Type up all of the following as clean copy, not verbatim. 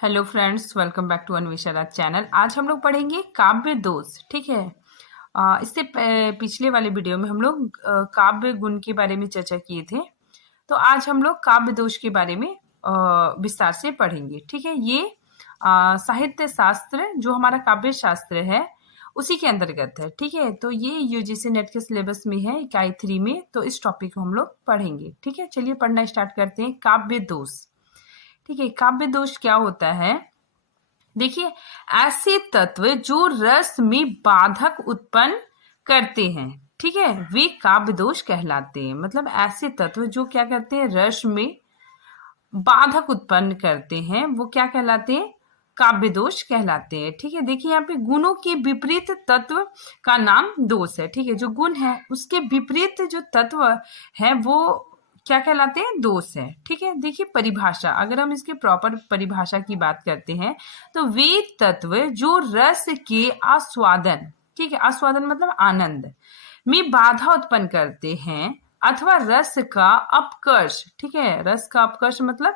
Hello friends, welcome back to Anvesha Raj channel. आज हम लोग पढ़ेंगे काव्य दोष। ठीक है। इससे पिछले वाले वीडियो में हम लोग काव्य गुण के बारे में चर्चा किए थे। तो आज हम लोग काव्य दोष के बारे में विस्तार से पढ़ेंगे। ठीक है। ये साहित्य शास्त्र जो हमारा काव्य शास्त्र है उसी के अंतर्गत है। ठीक है। तो ये यूजीसी नेट के सिलेबस में है इकाई 3 में। तो इस टॉपिक को हम लोग पढ़ेंगे। ठीक है। चलिए पढ़ना स्टार्ट करते हैं। काव्य दोष। ठीक है। काव्य दोष क्या होता है? देखिए, ऐसे तत्व जो रस में बाधक उत्पन्न करते हैं, ठीक है, वे काव्य दोष कहलाते हैं। मतलब ऐसे तत्व जो क्या करते हैं, रस में बाधक उत्पन्न करते हैं, वो क्या कहलाते हैं? काव्य दोष कहलाते हैं। ठीक है। देखिए यहाँ पे गुणों के विपरीत तत्व का नाम दोष है। ठीक है। जो गुण है उसके विपरीत जो तत्व है वो क्या कहलाते हैं? दोष है। ठीक है। देखिए परिभाषा, अगर हम इसके प्रॉपर परिभाषा की बात करते हैं तो वे तत्व जो रस के आस्वादन, ठीक है, आस्वादन मतलब आनंद में बाधा उत्पन्न करते हैं अथवा रस का अपकर्ष, ठीक है, रस का अपकर्ष मतलब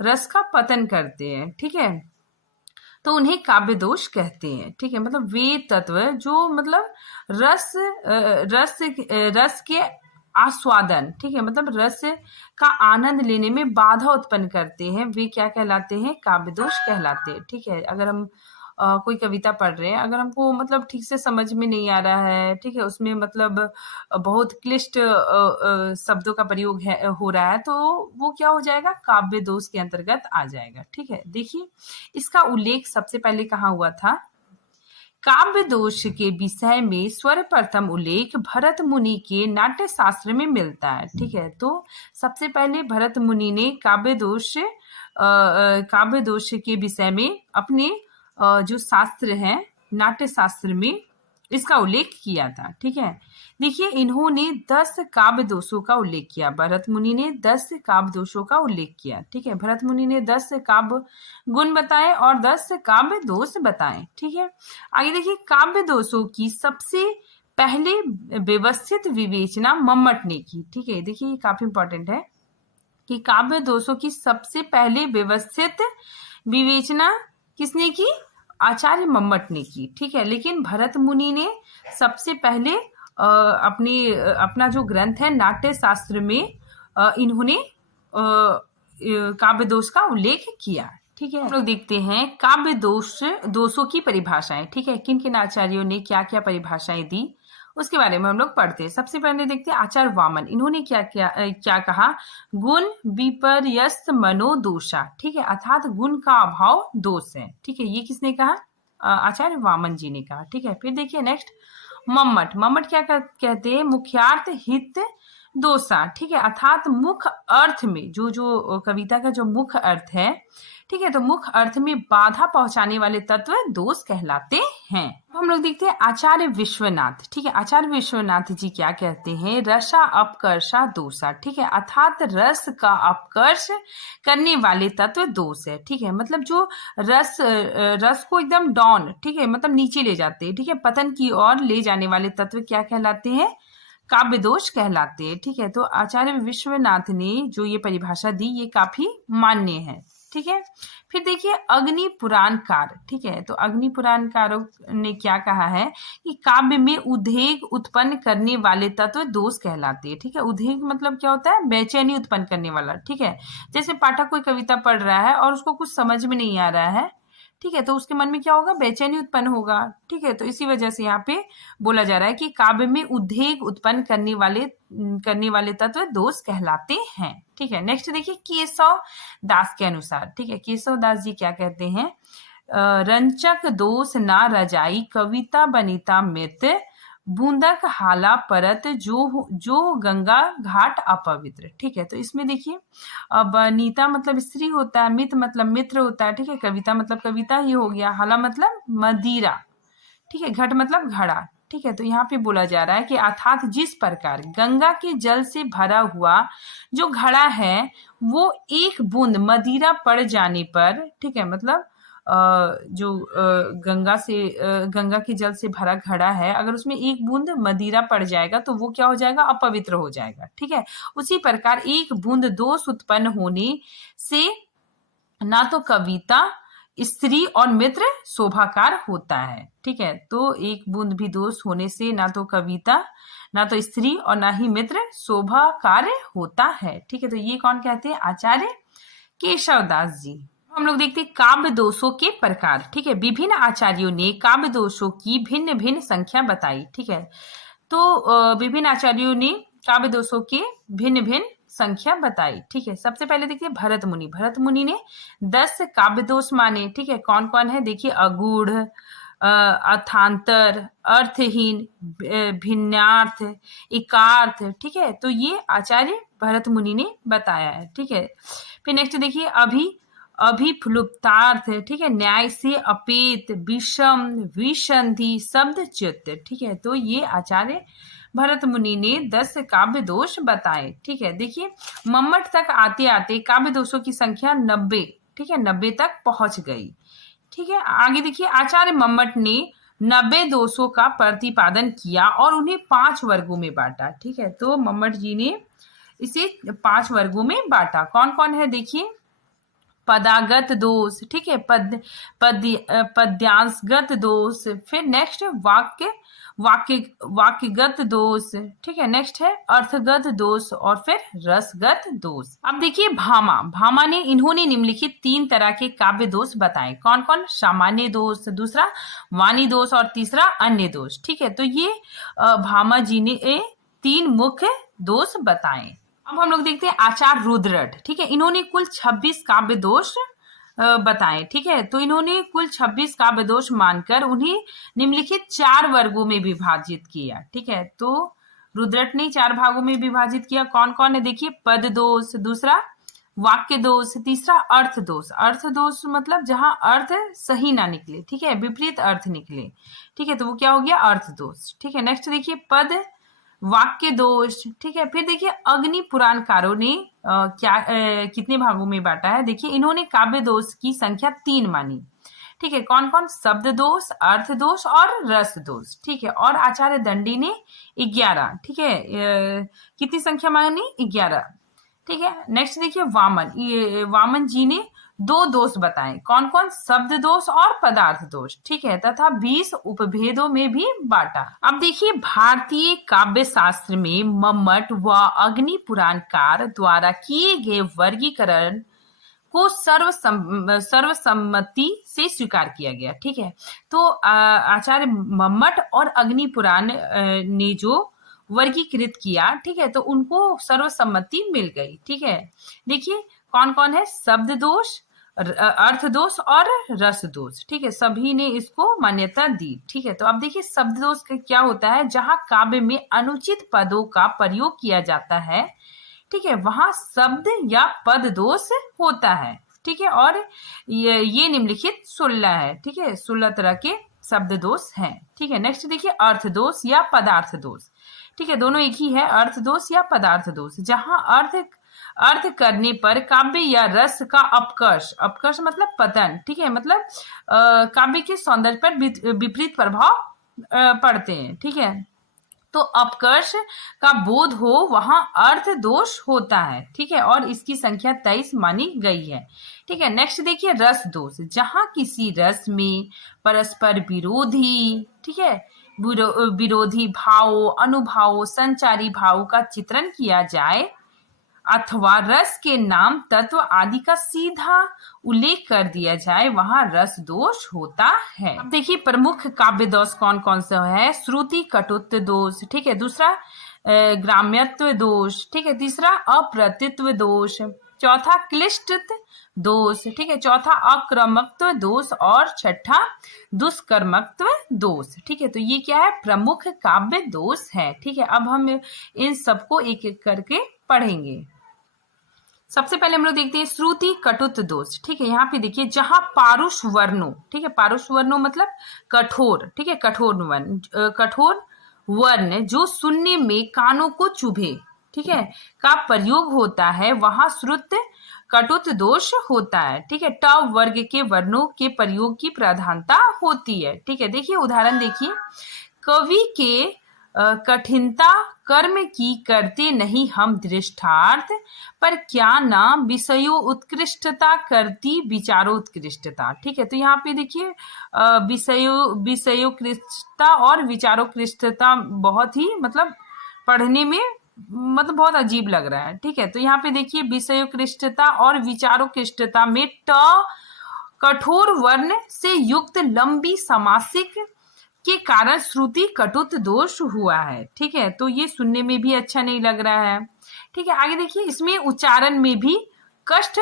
रस का पतन करते हैं, ठीक है, तो उन्हें काव्य दोष कहते हैं। ठीक है। मतलब वे तत्व जो मतलब रस के आस्वादन, ठीक है, मतलब रस का आनंद लेने में बाधा उत्पन्न करते हैं, वे क्या कहलाते हैं? काव्य दोष कहलाते हैं। ठीक है। अगर हम कोई कविता पढ़ रहे हैं, अगर हमको मतलब ठीक से समझ में नहीं आ रहा है, ठीक है, उसमें मतलब बहुत क्लिष्ट शब्दों का प्रयोग हो रहा है, तो वो क्या हो जाएगा? काव्य दोष के अंतर्गत आ जाएगा। ठीक है। देखिए इसका उल्लेख सबसे पहले कहाँ हुआ था? काव्य दोष के विषय में सर्वप्रथम उल्लेख भरत मुनि के नाट्य शास्त्र में मिलता है। ठीक है। तो सबसे पहले भरत मुनि ने काव्य दोष के विषय में अपने जो शास्त्र है नाट्य शास्त्र में इसका उल्लेख किया था। ठीक है। देखिए इन्होंने 10 काव्य दोषों का उल्लेख किया। भरत मुनि ने 10 काव्य दोषों का उल्लेख किया। ठीक है। भरत मुनि ने 10 काव्य गुण बताए और 10 काव्य दोष बताए। ठीक है। आगे देखिए काव्य दोषों की सबसे पहले व्यवस्थित विवेचना मम्मट ने की। ठीक है। देखिए ये काफी इंपॉर्टेंट है कि काव्य दोषों की सबसे पहले व्यवस्थित विवेचना किसने की? आचार्य मम्मट ने की। ठीक है। लेकिन भरत मुनि ने सबसे पहले अपना जो ग्रंथ है नाट्य शास्त्र में इन्होंने काव्य दोष का उल्लेख किया। ठीक है। हम लोग देखते हैं काव्य दोषों की परिभाषाएं। ठीक है। किन किन आचार्यों ने क्या क्या परिभाषाएं दी उसके बारे में हम लोग पढ़ते हैं। सबसे पहले देखते हैं आचार्य वामन। इन्होंने क्या कहा? गुण विपर्यस्त मनोदोषा। ठीक है। अर्थात गुण का अभाव दोष है। ठीक है। ये किसने कहा? आचार्य वामन जी ने कहा। ठीक है। फिर देखिए नेक्स्ट मम्मट क्या कहते हैं? मुख्यार्थ हित दोषा। ठीक है। अर्थात मुख्य अर्थ में जो कविता का जो मुख्य अर्थ है, ठीक है, तो मुख्य अर्थ में बाधा पहुंचाने वाले तत्व दोष कहलाते हैं। हम लोग देखते हैं आचार्य विश्वनाथ। ठीक है। आचार्य विश्वनाथ जी क्या कहते हैं? रसा अपकर्षा दोषा। ठीक है। अर्थात रस का अपकर्ष करने वाले तत्व दोष है। ठीक है। मतलब जो रस को एकदम डाउन, ठीक है, मतलब नीचे ले जाते हैं, ठीक है, पतन की ओर ले जाने वाले तत्व क्या कहलाते हैं? काव्य दोष कहलाते हैं। ठीक है। तो आचार्य विश्वनाथ ने जो ये परिभाषा दी ये काफी मान्य है। ठीक है। फिर देखिए अग्नि पुराणकार। ठीक है। तो अग्नि पुराणकारों ने क्या कहा है कि काव्य में उद्वेग उत्पन्न करने वाले तत्व दोष कहलाते हैं। ठीक है। उद्वेग मतलब क्या होता है? बेचैनी उत्पन्न करने वाला। ठीक है। जैसे पाठक कोई कविता पढ़ रहा है और उसको कुछ समझ में नहीं आ रहा है, ठीक है, तो उसके मन में क्या होगा? बेचैनी उत्पन्न होगा। ठीक है। तो इसी वजह से यहाँ पे बोला जा रहा है कि काव्य में उद्वेग उत्पन्न करने वाले तत्व दोष कहलाते हैं। ठीक है। नेक्स्ट देखिए केशव दास के अनुसार। ठीक है। केशव दास जी क्या कहते हैं? रंचक दोष ना रजाई कविता बनिता मृत बूंदक हाला परत जो गंगा घाट अपवित्र। ठीक है। तो इसमें देखिए अब नीता मतलब स्त्री होता है, मित मतलब मित्र होता है, ठीक है, कविता मतलब कविता ही हो गया, हाला मतलब मदिरा, ठीक है, घट मतलब घड़ा। ठीक है। तो यहाँ पे बोला जा रहा है कि अर्थात जिस प्रकार गंगा के जल से भरा हुआ जो घड़ा है वो एक बूंद मदिरा पड़ जाने पर, ठीक है, मतलब जो गंगा के जल से भरा घड़ा है, अगर उसमें एक बूंद मदिरा पड़ जाएगा तो वो क्या हो जाएगा? अपवित्र हो जाएगा। ठीक है। उसी प्रकार एक बूंद दोष उत्पन्न होने से ना तो कविता स्त्री और मित्र शोभाकार होता है। ठीक है, तो एक बूंद भी दोष होने से ना तो कविता, ना तो स्त्री और ना ही मित्र शोभाकार होता है। ठीक है, तो ये कौन कहते हैं? आचार्य केशवदास जी। हम लोग देखते हैं काव्य दोषों के प्रकार। ठीक है, विभिन्न आचार्यों ने काव्य दोषों की भिन्न भिन्न संख्या बताई। ठीक है, तो विभिन्न आचार्यों ने काव्य दोषों के भिन्न भिन्न संख्या बताई। ठीक है, सबसे पहले देखिए भरत मुनि। भरत मुनि ने 10 काव्य दोष माने। ठीक है, कौन कौन है? देखिए अगूढ़, अर्थांतर, अर्थहीन, भिन्नार्थ, एकार्थ। ठीक है, तो ये आचार्य भरत मुनि ने बताया है। ठीक है, फिर नेक्स्ट देखिए अभिप्लुप्तार्थ। ठीक है, न्याय से अपेत, विषम, विसंधि, शब्द चित्त। ठीक है, तो ये आचार्य भरत मुनि ने 10 काव्य दोष बताए। ठीक है, देखिए मम्मट तक आते आते काव्य दोषों की संख्या 90, ठीक है, 90 तक पहुंच गई। ठीक है, आगे देखिए आचार्य मम्मट ने 90 दोषों का प्रतिपादन किया और उन्हें 5 वर्गों में बांटा। ठीक है, तो मम्मट जी ने इसे 5 वर्गों में बांटा। कौन कौन है? देखिए पदागत दोष, ठीक है, पद्यांशगत दोष, फिर नेक्स्ट वाक्यगत दोष, ठीक है, नेक्स्ट है अर्थगत दोष और फिर रसगत दोष। अब देखिए भामा ने इन्होंने निम्नलिखित 3 तरह के काव्य दोष बताए। कौन कौन? सामान्य दोष, दूसरा वाणी दोष और तीसरा अन्य दोष। ठीक है, तो ये भामा जी ने 3 मुख्य दोष बताए। अब हम लोग देखते हैं आचार्य रुद्रट। ठीक है, इन्होंने कुल 26 काव्य दोष बताए। ठीक है, तो इन्होंने कुल 26 काव्य दोष मानकर उन्हें निम्नलिखित 4 वर्गों में विभाजित किया। ठीक है, तो रुद्रट ने 4 भागों में विभाजित किया। कौन कौन है? देखिए पद दोष, दूसरा वाक्य दोष, तीसरा अर्थ दोष। अर्थ दोष मतलब जहां अर्थ सही ना निकले, ठीक है, विपरीत अर्थ निकले। ठीक है, तो वो क्या हो गया? अर्थ दोष। ठीक है, नेक्स्ट देखिए पद वाक्य दोष। ठीक है, फिर देखिए अग्नि पुराणकारों ने कितने भागों में बांटा है? देखिए इन्होंने काव्य दोष की संख्या 3 मानी। ठीक है, कौन कौन? शब्द दोष, अर्थ दोष और रस दोष। ठीक है, और आचार्य दंडी ने 11। ठीक है, कितनी संख्या मानी? 11। ठीक है, नेक्स्ट देखिए वामन जी ने 2 दोष बताए। कौन कौन? शब्द दोष और पदार्थ दोष। ठीक है, तथा 20 उपभेदों में भी बांटा। अब देखिए भारतीय काव्य शास्त्र में मम्मट व अग्नि पुराणकार द्वारा किए गए वर्गीकरण को सर्वसम्मति से स्वीकार किया गया। ठीक है, तो आचार्य मम्मट और अग्नि पुराण ने जो वर्गीकृत किया, ठीक है, तो उनको सर्वसम्मति मिल गई। ठीक है, देखिए कौन कौन है? शब्द दोष, अर्थ दोष और रस दोष। ठीक है, सभी ने इसको मान्यता दी। ठीक है, तो अब देखिए शब्द दोष क्या होता है? जहां काव्य में अनुचित पदों का प्रयोग किया जाता है, ठीक है, वहां शब्द या पद दोष होता है। ठीक है, और ये निम्नलिखित 16 है। ठीक है, 16 तरह के शब्द दोष हैं। ठीक है, नेक्स्ट देखिए अर्थ दोष या पदार्थ दोष। ठीक है, दोनों एक ही है, अर्थ दोष या पदार्थ दोष। जहां अर्थ करने पर काव्य या रस का अपकर्ष मतलब पतन, ठीक है, मतलब काव्य के सौंदर्य पर विपरीत प्रभाव पड़ते हैं। ठीक है, तो अपकर्ष का बोध हो वहां अर्थ दोष होता है। ठीक है, और इसकी संख्या 23 मानी गई है। ठीक है, नेक्स्ट देखिए रस दोष। जहां किसी रस में परस्पर विरोधी, ठीक है, विरोधी भावों, अनुभावों, संचारी भावों का चित्रण किया जाए अथवा रस के नाम, तत्व आदि का सीधा उल्लेख कर दिया जाए, वहां रस दोष होता है। अब देखिए प्रमुख काव्य दोष कौन कौन सा है? श्रुति कटुत्व दोष, ठीक है, दूसरा ग्राम्यत्व दोष, ठीक है, तीसरा अप्रतित्व दोष, चौथा क्लिष्ट दोष, ठीक है, चौथा अक्रमकत्व दोष और छठा दुष्कर्मत्व दोष। ठीक है, तो ये क्या है? प्रमुख काव्य दोष है। ठीक है, अब हम इन सबको एक एक करके पढ़ेंगे। सबसे पहले हम लोग देखते हैं श्रुति कटुत्व दोष। ठीक है, यहाँ पे देखिए जहां पारुष वर्णों, ठीक है, पारुष वर्णों मतलब कठोर, ठीक है, कठोर वर्ण जो सुनने में कानों को चुभे, ठीक है, का प्रयोग होता है, वहां श्रुत कटुत दोष होता है। ठीक है, ट वर्ग के वर्णों के प्रयोग की प्रधानता होती है। ठीक है, देखिए उदाहरण देखिए, कवि के कठिनता कर्म की करते नहीं हम दृष्टार्थ, पर क्या नाम विषयो उत्कृष्टता करती विचारोत्कृष्टता। ठीक है, तो यहाँ पे देखिए विषयोत्कृष्टता और विचारोत्कृष्टता बहुत ही मतलब पढ़ने में मतलब बहुत अजीब लग रहा है। ठीक है, तो यहाँ पे देखिए विषयोत्कृष्टता और विचारोत्कृष्टता में ट कठोर वर्ण से युक्त लंबी समासिक के कारण श्रुति कटुत दोष हुआ है। ठीक है, तो ये सुनने में भी अच्छा नहीं लग रहा है। ठीक है, आगे देखिए इसमें उच्चारण में भी कष्ट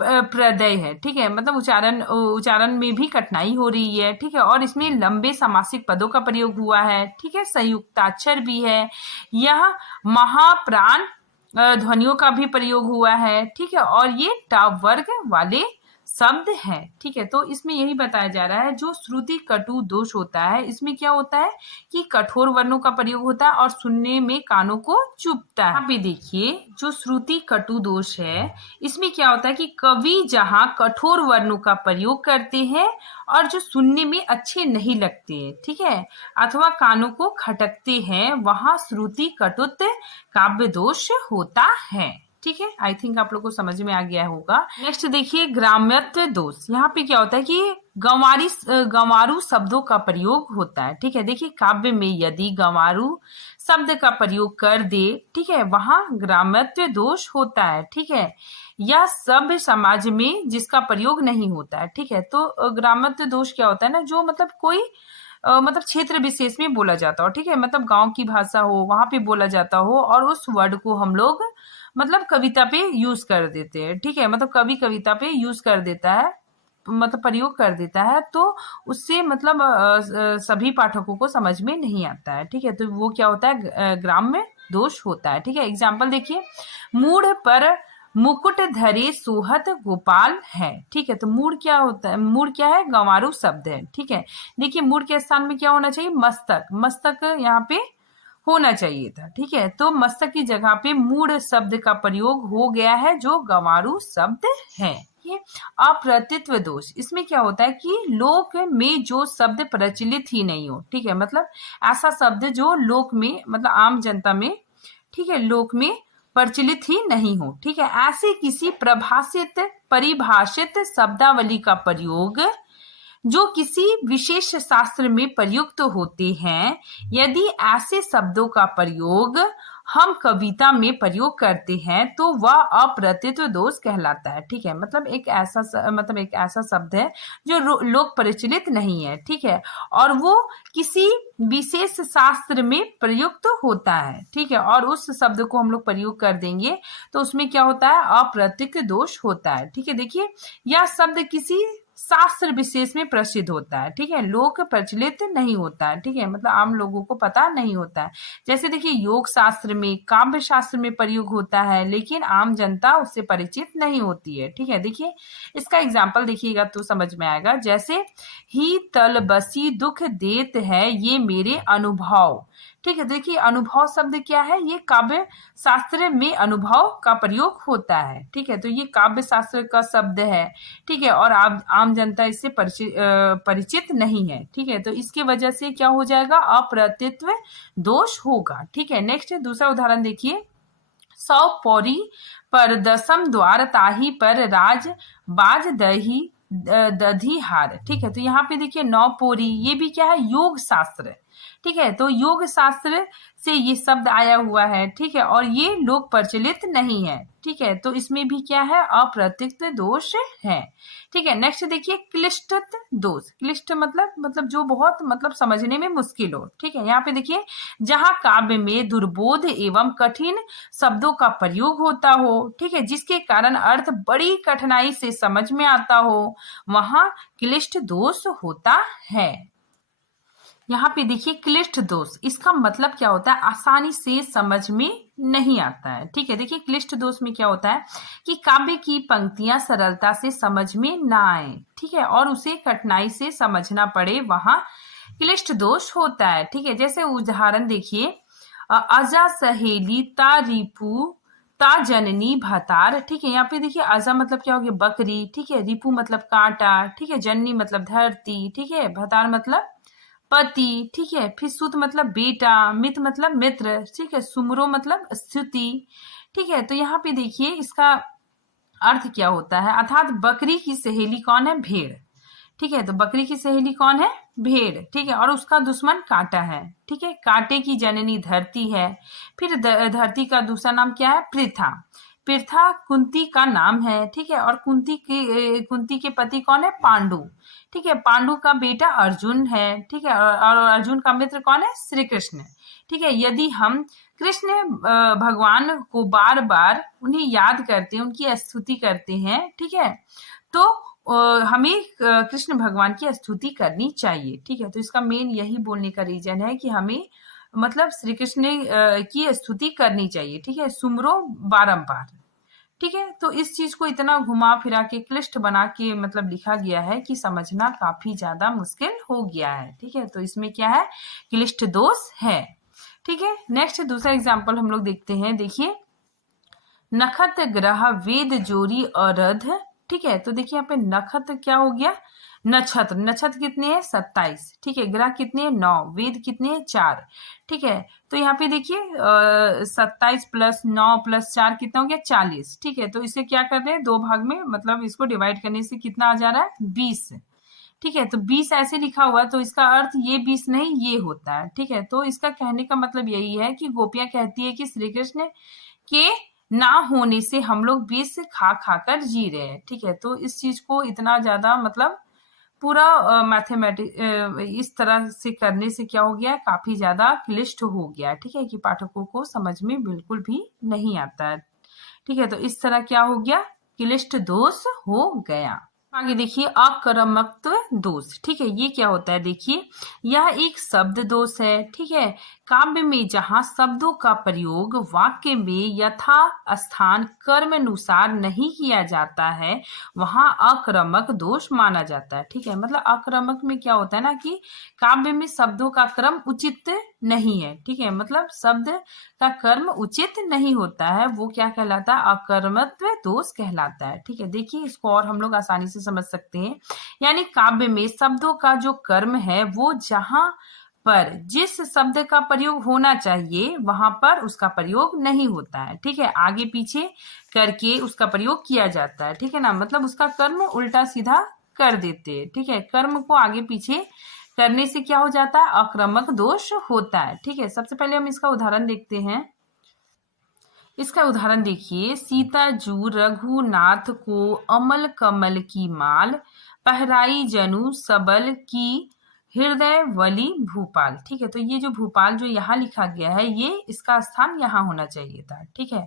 प्रदय है। ठीक है, मतलब उच्चारण में भी कठिनाई हो रही है। ठीक है, और इसमें लंबे समासिक पदों का प्रयोग हुआ है। ठीक है, संयुक्ताक्षर भी है। यह महाप्राण ध्वनियों का भी प्रयोग हुआ है। ठीक है, और ये ट वर्ग वाले शब्द है। ठीक है, तो इसमें यही बताया जा रहा है जो श्रुति कटु दोष होता है, इसमें क्या होता है कि कठोर वर्णों का प्रयोग होता है और सुनने में कानों को चुभता है। यहाँ पे देखिए जो श्रुति कटु दोष है इसमें क्या होता है कि कवि जहाँ कठोर वर्णों का प्रयोग करते हैं और जो सुनने में अच्छे नहीं लगते हैं, ठीक है, अथवा कानों को खटकते हैं, वहां श्रुति कटुत काव्य दोष होता है। ठीक है, आई थिंक आप लोग को समझ में आ गया होगा। नेक्स्ट देखिए ग्राम्यत्व दोष। यहाँ पे क्या होता है कि गंवारू शब्दों का प्रयोग होता है। ठीक है, देखिए काव्य में यदि गंवारू शब्द का प्रयोग कर दे, ठीक है, वहां ग्राम्यत्व दोष होता है। ठीक है, यह सभ्य समाज में जिसका प्रयोग नहीं होता है। ठीक है, तो ग्राम्यत्व दोष क्या होता है ना, जो मतलब कोई मतलब क्षेत्र विशेष में बोला जाता हो। ठीक है, मतलब गांव की भाषा हो, वहां पे बोला जाता हो और उस वर्ड को हम लोग मतलब कविता पे यूज कर देते हैं। ठीक है, मतलब कवि कविता पे यूज कर देता है, मतलब प्रयोग कर देता है, तो उससे मतलब सभी पाठकों को समझ में नहीं आता है। ठीक है, तो वो क्या होता है ग्राम्य दोष होता है। ठीक है, एग्जाम्पल देखिए मूढ़ पर मुकुट धरे सोहत गोपाल है। ठीक है, तो मूढ़ क्या होता है, मूढ़ क्या है, गंवारू शब्द है। ठीक है, देखिए मूढ़ के स्थान में क्या होना चाहिए, मस्तक, मस्तक यहाँ पे होना चाहिए था। ठीक है, तो मस्तक की जगह पे मूढ़ शब्द का प्रयोग हो गया है जो गंवारू शब्द है। ये अप्रतित्व दोष, इसमें क्या होता है कि लोक में जो शब्द प्रचलित ही नहीं हो। ठीक है, मतलब ऐसा शब्द जो लोक में मतलब आम जनता में, ठीक है, लोक में प्रचलित ही नहीं हो। ठीक है, ऐसे किसी प्रभाषित परिभाषित शब्दावली का प्रयोग जो किसी विशेष शास्त्र में प्रयुक्त होते हैं, यदि ऐसे शब्दों का प्रयोग हम कविता में प्रयोग करते हैं तो वह अप्रतित्व दोष कहलाता है। ठीक है, मतलब एक ऐसा शब्द है जो लोक प्रचलित नहीं है। ठीक है, और वो किसी विशेष शास्त्र में प्रयुक्त होता है। ठीक है, और उस शब्द को हम लोग प्रयोग कर देंगे तो उसमें क्या होता है, अप्रतित्व दोष होता है। ठीक है, देखिए यह शब्द किसी शास्त्र विशेष में प्रसिद्ध होता है। ठीक है, लोक प्रचलित नहीं होता है। ठीक है, मतलब आम लोगों को पता नहीं होता है। जैसे देखिए योग शास्त्र में, काव्य शास्त्र में प्रयोग होता है, लेकिन आम जनता उससे परिचित नहीं होती है। ठीक है, देखिए इसका एग्जाम्पल देखिएगा तो समझ में आएगा। जैसे ही तल बसी दुख देत है ये मेरे अनुभव। ठीक है, देखिए अनुभव शब्द क्या है, ये काव्य शास्त्र में अनुभव का प्रयोग होता है। ठीक है, तो ये काव्य शास्त्र का शब्द है। ठीक है, और आम जनता इससे परिचित नहीं है। ठीक है, तो इसके वजह से क्या हो जाएगा, अप्रतित्व दोष होगा। ठीक है, नेक्स्ट दूसरा उदाहरण देखिए। 100 पौरी पर दसम द्वार ताही पर राज बाज दधी हार। ठीक है, तो यहाँ पे देखिए 9 पौरी, ये भी क्या है, योग शास्त्र। ठीक है, तो योग शास्त्र से ये शब्द आया हुआ है। ठीक है, और ये लोक प्रचलित नहीं है। ठीक है, तो इसमें भी क्या है, अप्रतित्व दोष है। ठीक है, नेक्स्ट देखिए क्लिष्ट दोष। क्लिष्ट मतलब जो बहुत मतलब समझने में मुश्किल हो। ठीक है, यहाँ पे देखिए जहाँ काव्य में दुर्बोध एवं कठिन शब्दों का प्रयोग होता हो, ठीक है, जिसके कारण अर्थ बड़ी कठिनाई से समझ में आता हो, वहां क्लिष्ट दोष होता है। यहाँ पे देखिए क्लिष्ट दोष, इसका मतलब क्या होता है, आसानी से समझ में नहीं आता है। ठीक है, देखिए क्लिष्ट दोष में क्या होता है कि काव्य की पंक्तियां सरलता से समझ में ना आए, ठीक है, और उसे कठिनाई से समझना पड़े, वहां क्लिष्ट दोष होता है। ठीक है, जैसे उदाहरण देखिए, अजा सहेली ता रिपू ता जननी भतार। ठीक है, यहाँ पे देखिए अजा मतलब क्या हो गया, बकरी। ठीक है, रिपू मतलब कांटा। ठीक है, जननी मतलब धरती। ठीक है, भतार मतलब पति, ठीक है। फिर सुत मतलब बेटा, मित मतलब मित्र, ठीक है। सुमरो मतलब स्तुति, ठीक है। तो यहाँ पे देखिए इसका अर्थ क्या होता है, अर्थात बकरी की सहेली कौन है, भेड़, ठीक है। तो बकरी की सहेली कौन है, भेड़, ठीक है। और उसका दुश्मन कांटा है, ठीक है। कांटे की जननी धरती है। फिर धरती का दूसरा नाम क्या है, पृथा। पृथा कुंती का नाम है, ठीक है। और कुंती के पति कौन है, पांडु, ठीक है। पांडु का बेटा अर्जुन है, ठीक है। और अर्जुन का मित्र कौन है, श्री कृष्ण, ठीक है। यदि हम कृष्ण भगवान को बार बार उन्हें याद करते हैं, उनकी स्तुति करते हैं, ठीक है, तो हमें कृष्ण भगवान की स्तुति करनी चाहिए, ठीक है। तो इसका मेन यही बोलने का रीजन है कि हमें मतलब श्री कृष्ण की स्तुति करनी चाहिए, ठीक है। सुमरो बारंबार, ठीक है। तो इस चीज को इतना घुमा फिरा के क्लिष्ट बना के मतलब लिखा गया है कि समझना काफी ज्यादा मुश्किल हो गया है, ठीक है। तो इसमें क्या है, क्लिष्ट दोष है, ठीक है। नेक्स्ट दूसरा एग्जाम्पल हम लोग देखते हैं, देखिए नखत ग्रह वेद जोरी अरध, ठीक है। तो देखिए यहाँ पे नखत क्या हो गया, नक्षत्र, नक्षत्र कितने हैं 27, ठीक है। ग्रह कितने हैं 9, वेद कितने हैं 4, ठीक है। तो यहाँ पे देखिए 27 प्लस 9 प्लस 4 कितना हो गया 40, ठीक है। तो इसे क्या कर रहे हैं, दो भाग में मतलब इसको डिवाइड करने से कितना आ जा रहा है 20, ठीक है। तो 20 ऐसे लिखा हुआ है तो इसका अर्थ ये 20 नहीं ये होता है, ठीक है। तो इसका कहने का मतलब यही है कि गोपियां कहती है कि श्री कृष्ण के ना होने से हम लोग विष खा खाकर जी रहे हैं, ठीक है। तो इस चीज को इतना ज्यादा मतलब पूरा मैथमेटिक इस तरह से करने से क्या हो गया, काफी ज्यादा क्लिष्ट हो गया, ठीक है, कि पाठकों को समझ में बिल्कुल भी नहीं आता है, ठीक है। तो इस तरह क्या हो गया, क्लिष्ट दोष हो गया। आगे देखिए अकर्मकत्व दोष, ठीक है। ये क्या होता है, देखिए यह एक शब्द दोष है, ठीक है। काव्य में जहां शब्दों का प्रयोग वाक्य में यथा स्थान कर्म अनुसार नहीं किया जाता है वहां अक्रमक दोष माना जाता है, ठीक है। मतलब अक्रमक में क्या होता है ना कि काव्य में शब्दों का क्रम उचित नहीं है, ठीक है। मतलब शब्द का कर्म उचित नहीं होता है, वो क्या कहलाता है, अकर्मत्व दोष कहलाता है, ठीक है। देखिए इसको और हम लोग आसानी से समझ सकते हैं, यानी काव्य में शब्दों का जो कर्म है वो जहां पर जिस शब्द का प्रयोग होना चाहिए वहां पर उसका प्रयोग नहीं होता है, ठीक है। आगे पीछे करके उसका प्रयोग किया जाता है, ठीक है ना। मतलब उसका कर्म उल्टा सीधा कर देते हैं, ठीक है। कर्म को आगे पीछे करने से क्या हो जाता है, आक्रामक दोष होता है, ठीक है। सबसे पहले हम इसका उदाहरण देखते हैं। इसका उदाहरण देखिए, सीता जू रघुनाथ को अमल कमल की माल, पहराई जनु सबल की हृदय वली भूपाल, ठीक है। तो ये जो भूपाल जो यहाँ लिखा गया है ये इसका स्थान यहाँ होना चाहिए था, ठीक है।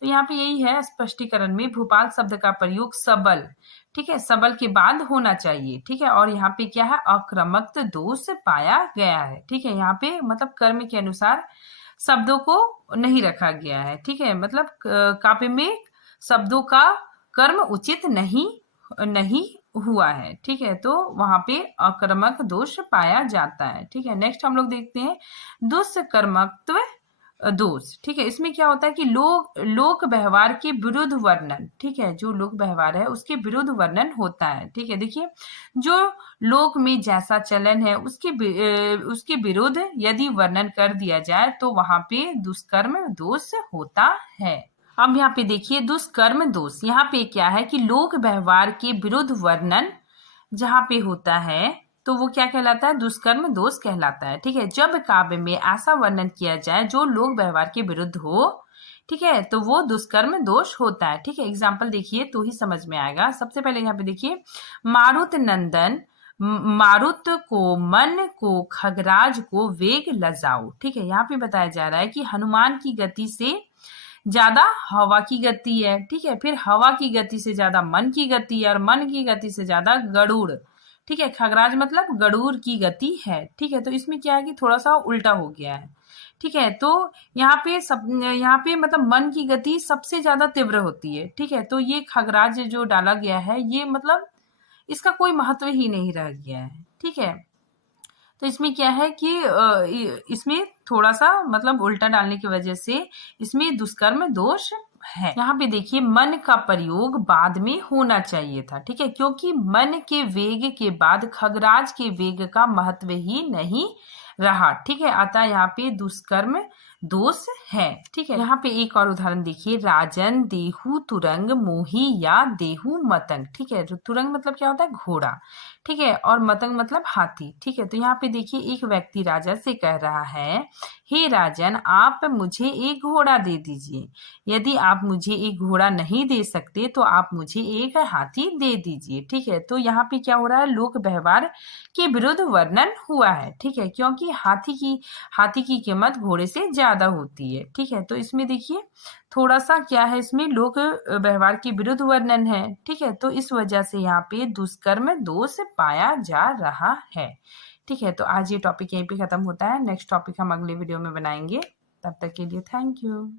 तो यहाँ पे यही है स्पष्टीकरण में, भूपाल शब्द का प्रयोग सबल, ठीक है, सबल के बाद होना चाहिए, ठीक है। और यहाँ पे क्या है, आक्रामक दोष पाया गया है, ठीक है। यहाँ पे मतलब कर्म के अनुसार शब्दों को नहीं रखा गया है, ठीक है। मतलब काव्य में शब्दों का कर्म उचित नहीं हुआ है, ठीक है। तो वहां पे अकर्मक दोष पाया जाता है, ठीक है। नेक्स्ट हम लोग देखते हैं दुष्कर्मत्व दोष, ठीक है। इसमें क्या होता है कि लोक व्यवहार के विरुद्ध वर्णन, ठीक है, जो लोक व्यवहार है उसके विरुद्ध वर्णन होता है, ठीक है। देखिए जो लोक में जैसा चलन है उसके विरुद्ध यदि वर्णन कर दिया जाए तो वहां पे दुष्कर्म दोष होता है। अब यहाँ पे देखिए दुष्कर्म दोष, यहाँ पे क्या है कि लोक व्यवहार के विरुद्ध वर्णन जहाँ पे होता है तो वो क्या कहलाता है, दुष्कर्म दोष कहलाता है, ठीक है। जब काव्य में ऐसा वर्णन किया जाए जो लोक व्यवहार के विरुद्ध हो, ठीक है, तो वो दुष्कर्म दोष होता है, ठीक है। एग्जाम्पल देखिए तो ही समझ में आएगा। सबसे पहले यहाँ पे देखिए, मारुत नंदन मारुत को मन को खगराज को वेग लजाओ, ठीक है। यहाँ पे बताया जा रहा है कि हनुमान की गति से ज्यादा हवा की गति है, ठीक है। फिर हवा की गति से ज्यादा मन की गति है और मन की गति से ज्यादा गरुड़, ठीक है। खगराज मतलब गरुड़ की गति है, ठीक है। तो इसमें क्या है कि थोड़ा सा उल्टा हो गया है, ठीक है। तो यहाँ पे मतलब मन की गति सबसे ज्यादा तीव्र होती है, ठीक है। तो ये खगराज जो डाला गया है ये मतलब इसका कोई महत्व ही नहीं रह गया है, ठीक है। तो इसमें क्या है कि इसमें थोड़ा सा मतलब उल्टा डालने की वजह से इसमें दुष्कर्म दोष है। यहाँ पे देखिए मन का प्रयोग बाद में होना चाहिए था, ठीक है, क्योंकि मन के वेग के बाद खगराज के वेग का महत्व ही नहीं रहा, ठीक है। अतः यहाँ पे दुष्कर्म दोष है, ठीक है। यहाँ पे एक और उदाहरण देखिए, राजन देहु तुरंग मोही या देहु मतंग, ठीक है। तुरंग मतलब क्या होता है, घोड़ा, ठीक है, और मतंग मतलब हाथी, ठीक है। तो यहाँ पे देखिए एक व्यक्ति राजा से कह रहा है, हे राजन आप मुझे एक घोड़ा दे दीजिए, यदि आप मुझे एक घोड़ा नहीं दे सकते तो आप मुझे एक हाथी दे दीजिए, ठीक है। तो यहाँ पे क्या हो रहा है, लोक व्यवहार के विरुद्ध वर्णन हुआ है, ठीक है, क्योंकि हाथी की कीमत घोड़े से ज्यादा होती है, ठीक है। तो इसमें देखिए थोड़ा सा क्या है, इसमें लोक व्यवहार के विरुद्ध वर्णन है, ठीक है। तो इस वजह से यहाँ पे दुष्कर्म दोष पाया जा रहा है, ठीक है। तो आज ये टॉपिक यहीं पे खत्म होता है। नेक्स्ट टॉपिक हम अगले वीडियो में बनाएंगे। तब तक के लिए थैंक यू।